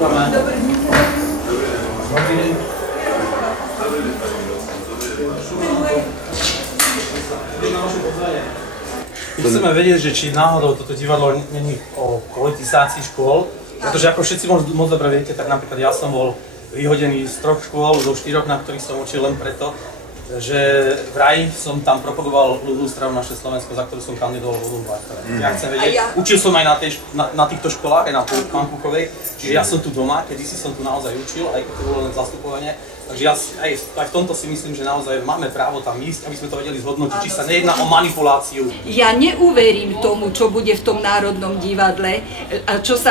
Chceme vedieť, že či náhodou toto divadlo není o politizácii škôl, pretože ako všetci moc dobre viete, tak napríklad ja som bol vyhodený z 3 škôl, zo 4, na ktorých som učil len preto, že vraj som tam propagoval ľudovú stranu Naše Slovensko, za ktorú som kandidoval ľudovú Bartové. Ja chcem vedieť, učil som aj na týchto školách, aj na Pampukovej, čiže ja som tu doma, kedysi som tu naozaj učil, aj keď to bolo len zastupovanie. Takže ja aj v tomto si myslím, že naozaj máme právo tam ísť, aby sme to vedeli zhodnotiť, či sa nejedná o manipuláciu. Ja neuverím tomu, čo bude v tom Národnom divadle,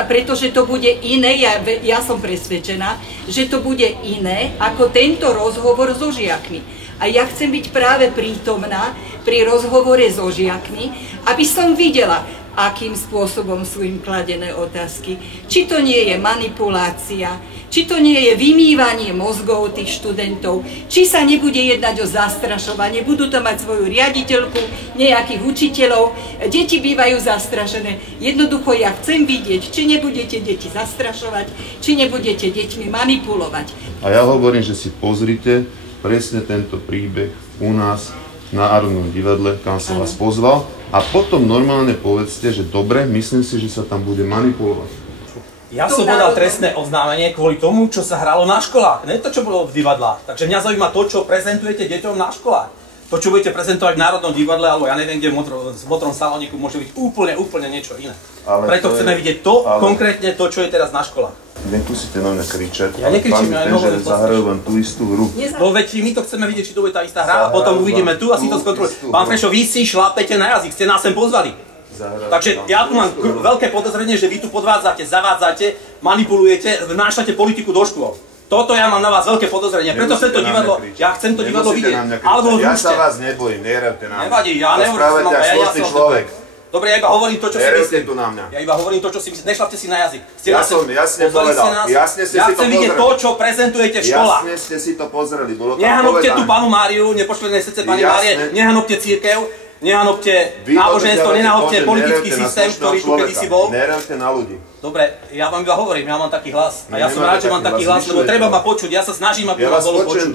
pretože to bude iné, ja som presvedčená, že to bude iné ako tento rozhovor so žiakmi. A ja chcem byť práve prítomná pri rozhovore so žiakmi, aby som videla, akým spôsobom sú im kladené otázky. Či to nie je manipulácia, či to nie je vymývanie mozgov tých študentov, či sa nebude jednať o zastrašovanie, budú to mať svoju riaditeľku, nejakých učiteľov, deti bývajú zastrašené. Jednoducho ja chcem vidieť, či nebudete deti zastrašovať, či nebudete deťmi manipulovať. A ja hovorím, že si pozrite presne tento príbeh u nás na Národnom divadle, kam som vás pozval, a potom normálne povedzte, že dobre, myslím si, že sa tam bude manipulovať. Ja som podal trestné oznámenie kvôli tomu, čo sa hralo na školách, ne to, čo bolo v divadlách. Takže mňa zaujíma to, čo prezentujete deťom na školách. To, čo budete prezentovať v Národnom divadle, alebo ja neviem, kde v modrom salóniku, môže byť úplne niečo iné. Preto chceme vidieť to, konkrétne to, čo je teraz na školách. Nekusíte na mňa kričať, ale pán Tenžer zahrajú vám tú istú hru. No veď my to chceme vidieť, či to bude tá istá hra, a potom uvidíme tu a si to skontrolujeme. Pán Frešo, vy si šlápete na jazyk, ste nás sem pozvali. Takže ja tu mám veľké podozrenie, že vy tu podvádzate, zavádzate, manipulujete, vnášate politiku do škôl. Toto ja mám na vás veľké podozrenie, preto chcem to divadlo, ja chcem to divadlo vidieť. Ja sa vás nebojím, nerevte na mňa. Nevadí, ja nehovorím, ja som človek. Dobre, ja iba hovorím to, čo si myslím. Tu na mňa. Ja iba hovorím to, čo si myslím. Nešlapte si na jazyk. Ja som jasne povedal. Jasne ste si to pozreli. Ja chcem vidieť to, čo prezentujete v školách. Jasne ste si to pozreli. Nehanobte tú panu Máriu, nepošlené srdce pani Márie, nehanobte cirkev, nehanobte náboženstvo, nehanobte politický systém, ktorý tu kedysi bol. Nerevte na ľudí. Dobre, ja vám iba hovorím, ja mám taký hlas. A ja som rád, že mám taký hlas, lebo treba ma počuť. Ja sa snažím, aby ma bolo počuť.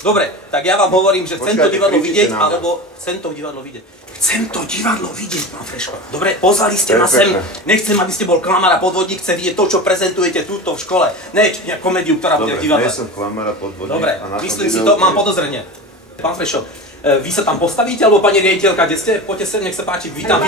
Dobre, tak ja vám hovorím, že chcem to divadlo vidieť, alebo chcem to divadlo vidieť. Chcem to divadlo vidieť, pán Freško. Dobre, pozvali ste ma sem. Nechcem, aby ste bol klamár a podvodník, chcem vidieť to, čo prezentujete túto v škole. Ne komédiu, ktorá bude v divadle. Dobre, nie som klamár a podvodník. Dobre, myslím si to, mám podozrenie. Pán Frešo, vy sa tam postavíte, alebo pani riaditeľka, kde ste? Poďte sem, nech sa páči. Vy tam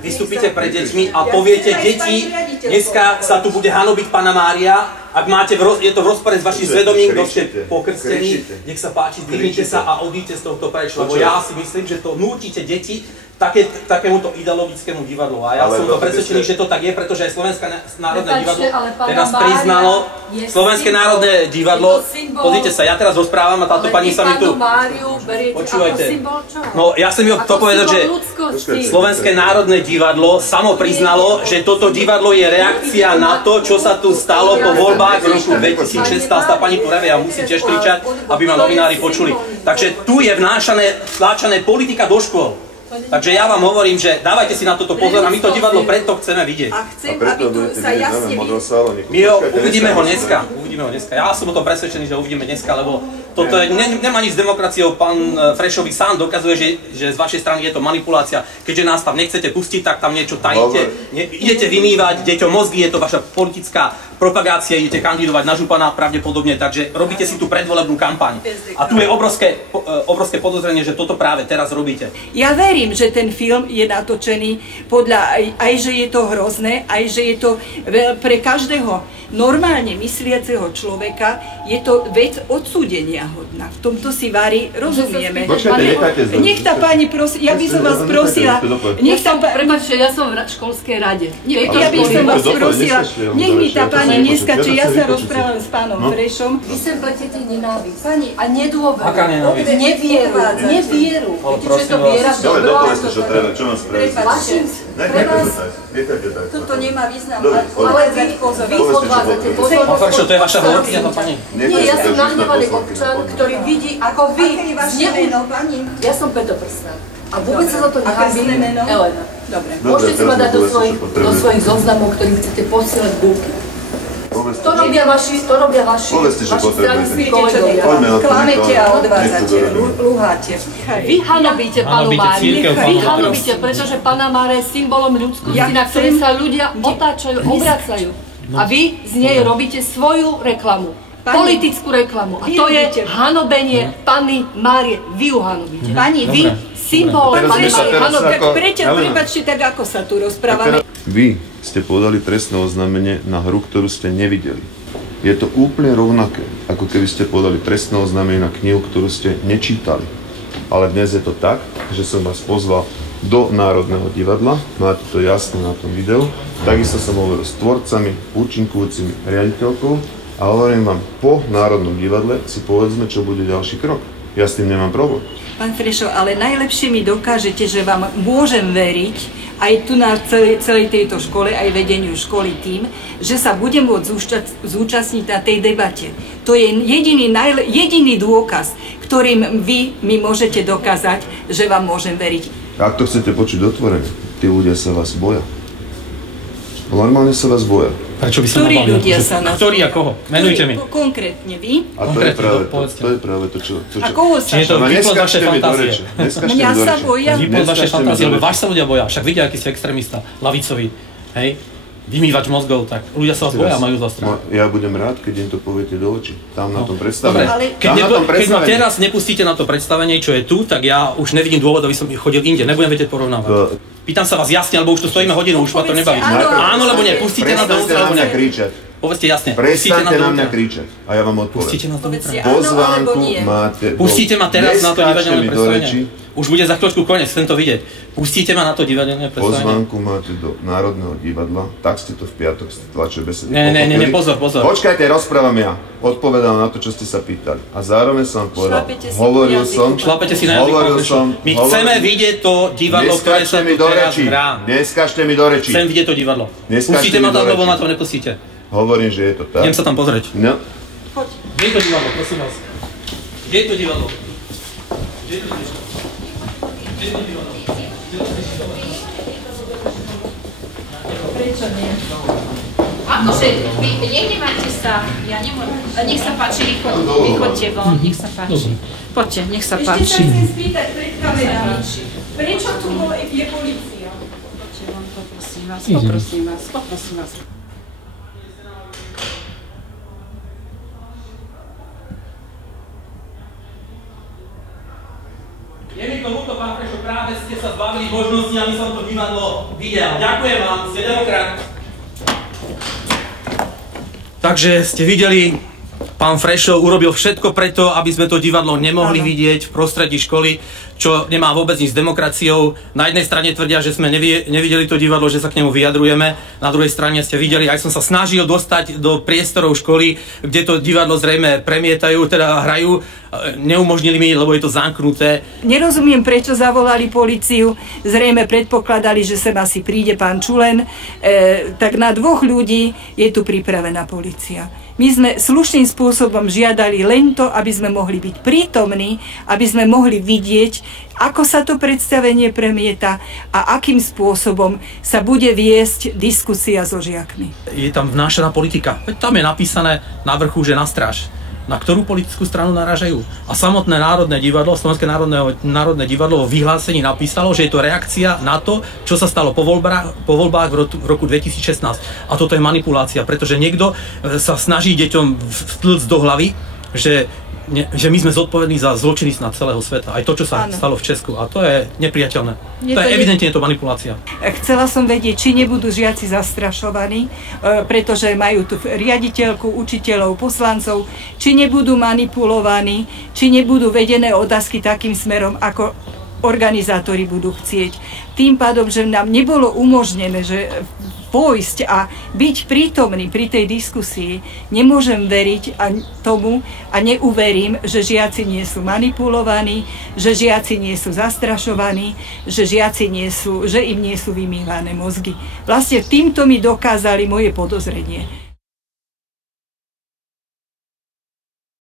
vystúpite pred deťmi a poviete, deti, dneska sa tu bude hanobiť Panna Mária. Ak máte, je to v rozpore s vašim svedomím, kto ste pokrstení, nech sa páči, zdvihnite sa a odíďte z tohto preč, lebo ja si myslím, že to nútite deti takémuto ideologickému divadlu. A ja som to presvedčený, že to tak je, pretože aj Slovenské národné divadlo teraz priznalo. Slovenské národné divadlo, pozrite sa, ja teraz rozprávam a táto pani sa mi tu... Počúvajte. No ja chcem to povedať, že Slovenské národné divadlo samo priznalo, že toto divadlo je reakcia na to, čo sa tu stalo po voľbách v roku 2016. Tá pani tu reve, ja musím tiež kričať, aby ma novinári počuli. Takže tu je vtláčané politika do škôl. Takže ja vám hovorím, že dávajte si na toto pozor a my to divadlo preto chceme vidieť. A chcem, aby tu sa jasne My ho uvidíme dneska. Ja som o tom presvedčený, že ho uvidíme dneska, lebo toto nemá nič s demokraciou. Pán Frešovi sám dokazuje, že z vašej strany je to manipulácia. Keďže nás tam nechcete pustiť, tak tam niečo tajíte. Idete vymývať deťom mozgy, je to vaša politická propagácia, idete kandidovať na župana pravdepodobne, takže robíte si tú predvolebnú kampaň. A tu je obrovské podozrenie, že toto práve teraz robíte. Ja verím, že ten film je natočený podľa, aj že je to hrozné, aj že je to pre každého normálne mysliaceho človeka, je to vec odsúdenia hodná. V tomto si Vári rozumieme. Nech tá pani prosí, ja by som vás prosila, prepáčte, ja som v školskej rade. Ja by som vás prosila, nech mi tá pani dneska, či ja sa rozprávam s pánom Frešom. Vy sem pletete nenávisť a nedôveru. Aká nenávisť? Nevieru. Viete, čo je to viera v dobro? Čo nás prejdete? Nechajte tak. Toto nemá význam. Ale vy odvádzate pozornosť. Pán Frešo, to je vaša hovorkyňa, pani? Nie, ja som nahnevaný občan, ktorý vidí, ako vy. Aké je vaše meno, pani? Ja som Petoprsná. A vôbec sa za to nehambím. Elena. Dobre. Môžete si ma dať do svojich zoznamov, ktorým chcete posielať bulky. To robia vaši Povedzte, že stranickí potrebujete. kolegovia. Klamete a odvádzate, lúháte. Vy hanobíte panu Máriu. Vy hanobíte, pretože pána Mária je symbolom ľudskosti, na ktorej sa ľudia otáčajú, obracajú. A vy z nej robíte svoju reklamu. Politickú reklamu. A to je hanobenie Panny Márie. Vy ju hanobíte. Pani, vy symbol Panny Márie hanobíte. Tak prepáčte, tak ako sa tu rozprávame. Vy ste podali trestné oznámenie na hru, ktorú ste nevideli. Je to úplne rovnaké, ako keby ste podali trestné oznámenie na knihu, ktorú ste nečítali. Ale dnes je to tak, že som vás pozval do Národného divadla, máte to jasne na tom videu. Takisto som hovoril s tvorcami, účinkujúcimi, riaditeľkou a hovorím vám, po Národnom divadle si povedzme, čo bude ďalší krok. Ja s tým nemám problém. Pán Frešo, ale najlepšie mi dokážete, že vám môžem veriť aj tu na celej tejto škole, aj vedeniu školy tým, že sa budem môcť zúčastniť na tej debate. To je jediný dôkaz, ktorým vy mi môžete dokázať, že vám môžem veriť. Ak to chcete počuť otvorene, tí ľudia sa vás boja. Normálne sa vás boja. Prečo by sa Ktorí nabavili? ľudia sa nás... Ktorí a koho? Menujte mi. Konkrétne vy. A to je práve to, čo... A koho sa... Čiže to vyplod vaše fantázie. Mňa sa boja. Vyplod vaše fantázie, lebo vás sa ľudia boja. Však vidia, aký ste extrémista, lavicový. Hej? Vymývač mozgov, tak ľudia sa vás boja, majú zlá strana. Ja budem rád, keď im to poviete do očí. Tam na tom predstavení. Dobre, keď ma teraz nepustíte na to predstavenie, čo je tu, tak ja už nevidím dôvod, aby som chodil inde. Nebudem vedieť porovnávať. Pýtam sa vás jasne, alebo už tu stojíme hodinu, už ma to nebaví. Áno, lebo nie, pustíte na to alebo nie. Povedzte jasne. Prestaňte na mňa kričať a ja vám odpoviem. Pustíte na to Pozvánku máte. Pustíte ma teraz na to divadelné predstavenie. Už bude za chvíľku koniec, chcem to vidieť. Pustíte ma na to divadelné predstavenie. Pozvánku máte do Národného divadla, tak ste to v piatok z tlače besedy. Nie, pozor. Počkajte, rozprávam ja. Odpovedám na to, čo ste sa pýtali. A zároveň som povedal, šlapete si na jazyk. My chceme vidieť to divadlo, ktoré sa tu teraz hrá. Neskačte mi do rečí. Chcem vidieť to divadlo. Pustíte ma tam, lebo ma to nepustíte. Hovorím, že je to tak. Idem sa tam pozrieť. No. Kde je to divadlo, prosím vás? Kde je to divadlo? Prečo nie? Akože, vy nehnevajte sa, ja nemôžem. Nech sa páči, vychoďte von, nech sa páči. Poďte, nech sa páči. Ešte sa chcem spýtať pred kamerami. Prečo tu je polícia? Poďte von, poprosím vás. Je mi to ľúto, pán Frešo, práve ste sa zbavili možnosti, aby som to divadlo videl. Ďakujem vám, ste demokrat. Takže ste videli, pán Frešo urobil všetko preto, aby sme to divadlo nemohli vidieť v prostredí školy, čo nemá vôbec nič s demokraciou. Na jednej strane tvrdia, že sme nevideli to divadlo, že sa k nemu vyjadrujeme. Na druhej strane ste videli, aj som sa snažil dostať do priestorov školy, kde to divadlo zrejme premietajú, teda hrajú. Neumožnili mi, lebo je to zamknuté. Nerozumiem, prečo zavolali políciu. Zrejme predpokladali, že sem asi príde pán Čulen. Tak na 2 ľudí je tu pripravená polícia. My sme slušným spôsobom žiadali len to, aby sme mohli byť prítomní, aby sme mohli vidieť, ako sa to predstavenie premieta a akým spôsobom sa bude viesť diskusia so žiakmi. Je tam vnášaná politika. Tam je napísané na vrchu, že na stráž. Na ktorú politickú stranu narážajú. A samotné Národné divadlo, Slovenské národné divadlo vo vyhlásení napísalo, že je to reakcia na to, čo sa stalo po voľbách v roku 2016. A toto je manipulácia, pretože niekto sa snaží deťom vtlcť do hlavy, že my sme zodpovední za zločiny na celého sveta. Aj to, čo sa stalo v Česku. A to je nepriateľné. Evidentne je to manipulácia. Chcela som vedieť, či nebudú žiaci zastrašovaní, pretože majú tu riaditeľku, učiteľov, poslancov, či nebudú manipulovaní, či nebudú vedené otázky takým smerom, ako organizátori budú chcieť. Tým pádom, že nám nebolo umožnené, že pôjsť a byť prítomný pri tej diskusii, nemôžem veriť tomu a neuverím, že žiaci nie sú manipulovaní, že žiaci nie sú zastrašovaní, že im nie sú vymývané mozgy. Vlastne týmto mi dokázali moje podozrenie.